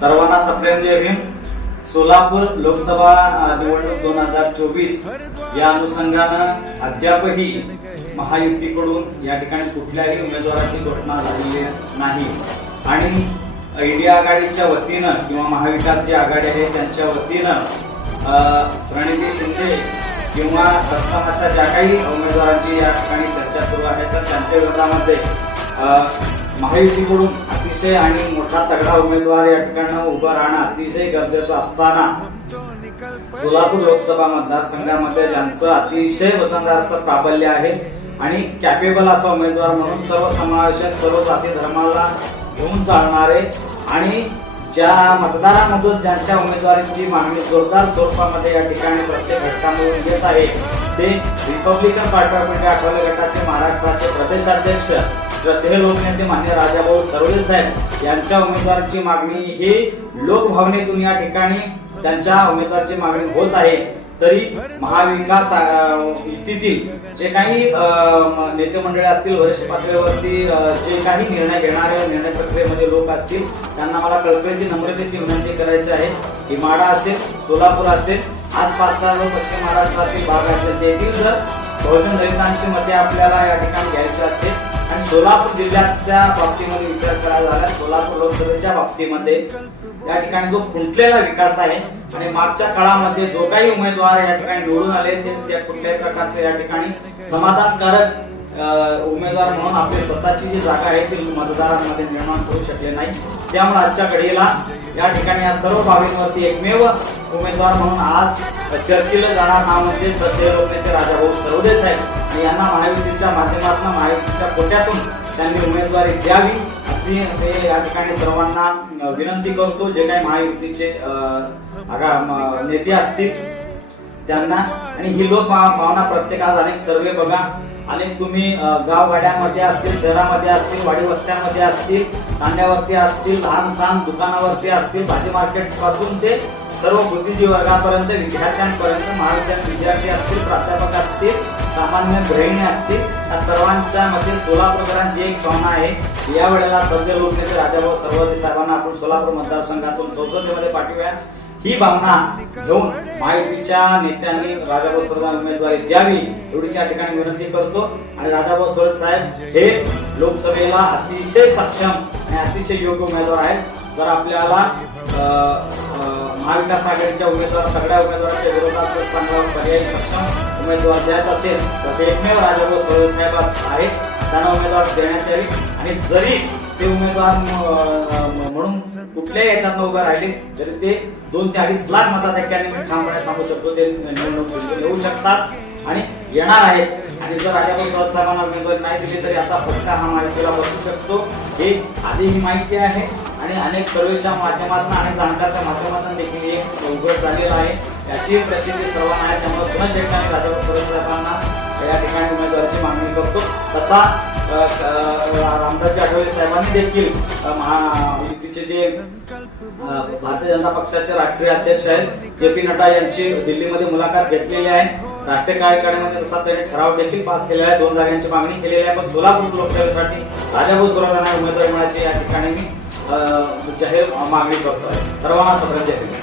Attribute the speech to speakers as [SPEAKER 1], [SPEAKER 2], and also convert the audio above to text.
[SPEAKER 1] सर्वांना सप्रेम जय भीम. सोलापूर लोकसभा निवडणूक दोन हजार चोवीस या अनुषंगानं अद्यापही महायुतीकडून या ठिकाणी कुठल्याही उमेदवाराची घोषणा झालेली नाही. आणि इंडिया आघाडीच्या वतीनं किंवा महाविकास जी आघाडी आहे त्यांच्या वतीनं प्रणिती शिंदे किंवा तत्सम अशा ज्या काही उमेदवारांची या ठिकाणी चर्चा सुरू आहे तर त्यांच्या विरोधामध्ये महायुतीकडून अतिशय आणि मोठा तगडा उमेदवार या ठिकाणी उभं राहणं अतिशय गरजेचं असताना सोलापूर लोकसभा मतदारसंघामध्ये ज्यांचं अतिशय वतनदार प्राबल्य आहे आणि कॅपेबल असा उमेदवार म्हणून सर्व समावेशक सर्व जाती धर्माला घेऊन चालणारे आणि ज्या मतदारांमधून ज्यांच्या उमेदवारीची मागणी जोरदार स्वरूपामध्ये या ठिकाणी प्रत्येक घटकामधून घेत आहे ते Republican Party of India Athawale गटाचे महाराष्ट्राचे प्रदेशाध्यक्ष श्रद्धेय लोकनेते मान्य राजाभाऊ सरवळे साहेब यांच्या उमेदवाराची मागणी ही लोकभावनेतून या ठिकाणी त्यांच्या उमेदवाराची मागणी होत आहे. तरी महाविकास युतीतील जे काही नेते मंडळी असतील वरिष्ठ पातळीवरती जे काही निर्णय घेणारे निर्णय प्रक्रियेमध्ये लोक असतील त्यांना मला कळकळीची नम्रतेची विनंती करायची आहे. की माडा असेल सोलापूर असेल आसपासचा जो पश्चिम महाराष्ट्रातील भाग असेल तेथील जर बहुजन दलितांची मते आपल्याला या ठिकाणी घ्यायची असेल सोलापूर जिल्ह्याच्या बाबतीमध्ये विचार करायला झाला सोलापूर लोकसभेच्या बाबतीमध्ये या ठिकाणी जो खुंटलेला विकास आहे आणि मागच्या काळामध्ये जो काही उमेदवार या ठिकाणी निवडून आले ते कुठल्याही प्रकारचे या ठिकाणी समाधानकारक उमेदवार म्हणून आपली स्वतःची जी जागा आहे ती मतदारांमध्ये निर्माण करू शकले नाही. त्यामुळे आजच्या घडीला या ठिकाणी या सर्व बाबींवरती एकमेव उमेदवार म्हणून आज चर्चेला जाणार नाव म्हणजे श्रद्धेय लोकनेते राजाभाऊ सरवदे साहेब यांना महायुतीच्या माध्यमातून महायुतीच्या कोट्यातून त्यांनी उमेदवारी द्यावी अशी हे या ठिकाणी सर्वांना विनंती करतो. जे काही महायुतीचे नेते असतील त्यांना. आणि ही लोक भावना प्रत्येकाला अनेक सर्वे बघा. अनेक तुम्ही अ, गावगाड्यांमध्ये असतील शहरामध्ये असतील वाडी वस्त्यांमध्ये असतील तांड्यावरती असतील लहान सहान दुकानावरती असतील भाजी मार्केटपासून ते सर्व बुद्धिजी वर्गापर्यंत विद्यार्थ्यांपर्यंत महाविद्यालय विद्यार्थी असतील प्राध्यापक असतील सामान्य गृहिणी असतील या सर्वांच्या मध्ये सोलापूरकरांची एक भावना आहे या वेळेला सौद्य लोकनेते राजाभाऊ सर्वदे साहेबांना आपण सोलापूर मतदारसंघातून संसदेमध्ये पाठवूया. ही भावना घेऊन महायुतीच्या नेत्यांनी राजाभाऊ सर्वांना उमेदवारी द्यावी एवढीच या ठिकाणी विनंती करतो. आणि राजाभाऊ सरद साहेब हे लोकसभेला अतिशय सक्षम आणि अतिशय योग्य उमेदवार आहेत. जर आपल्याला महाविकास आघाडीच्या उमेदवार सगळ्या उमेदवारांच्या विरोधात जर चांगला पर्यायी सक्षम उमेदवार द्यायचा असेल तर ते एकमेव राजाभाऊ सरद साहेब आहेत. त्यांना उमेदवार देण्यात यावी. आणि जरी ते उमेदवार म्हणून कुठल्याही याच्यात उभे राहिले तरी ते दोन ते अडीच लाख मताधिक्याने मी ठामपणे सांगू शकतो ते निवडणूक येऊ शकतात. आणि येणार आहेत. आणि जर राजाभाऊ सरद साहेबांना उमेदवारी नाही दिली तर याचा फटका हा माहितीला बसू शकतो. हे आधी ही माहिती आहे. आणि अनेक सर्वेच्या माध्यमातून आणि जाणकारच्या माध्यमातून देखील हे उघड झालेलं आहे. याची प्रचिती सर्वांना आहे त्यामुळे पुन्हा शेतकऱ्यांनी मी राजाभाऊ या ठिकाणी उमेदवाराची मागणी करतो. तसा रामदासजी आठवले साहेबांनी देखील महायुतीचे जे भारतीय जनता पक्षाचे राष्ट्रीय अध्यक्ष आहेत जे पी नड्डा यांची दिल्लीमध्ये मुलाखत घेतलेली आहे. राष्ट्रीय कार्यकारिणीमध्ये तसा त्यांनी ठराव देखील पास केलेला आहे. दोन जागांची मागणी केलेली आहे. पण सोलापूर लोकसभेसाठी राजाभाऊ सुरत यांना उमेदवारी मिळायची या ठिकाणी मी जाहीर मागणी करतोय. सर्वांना सगळ्यांचे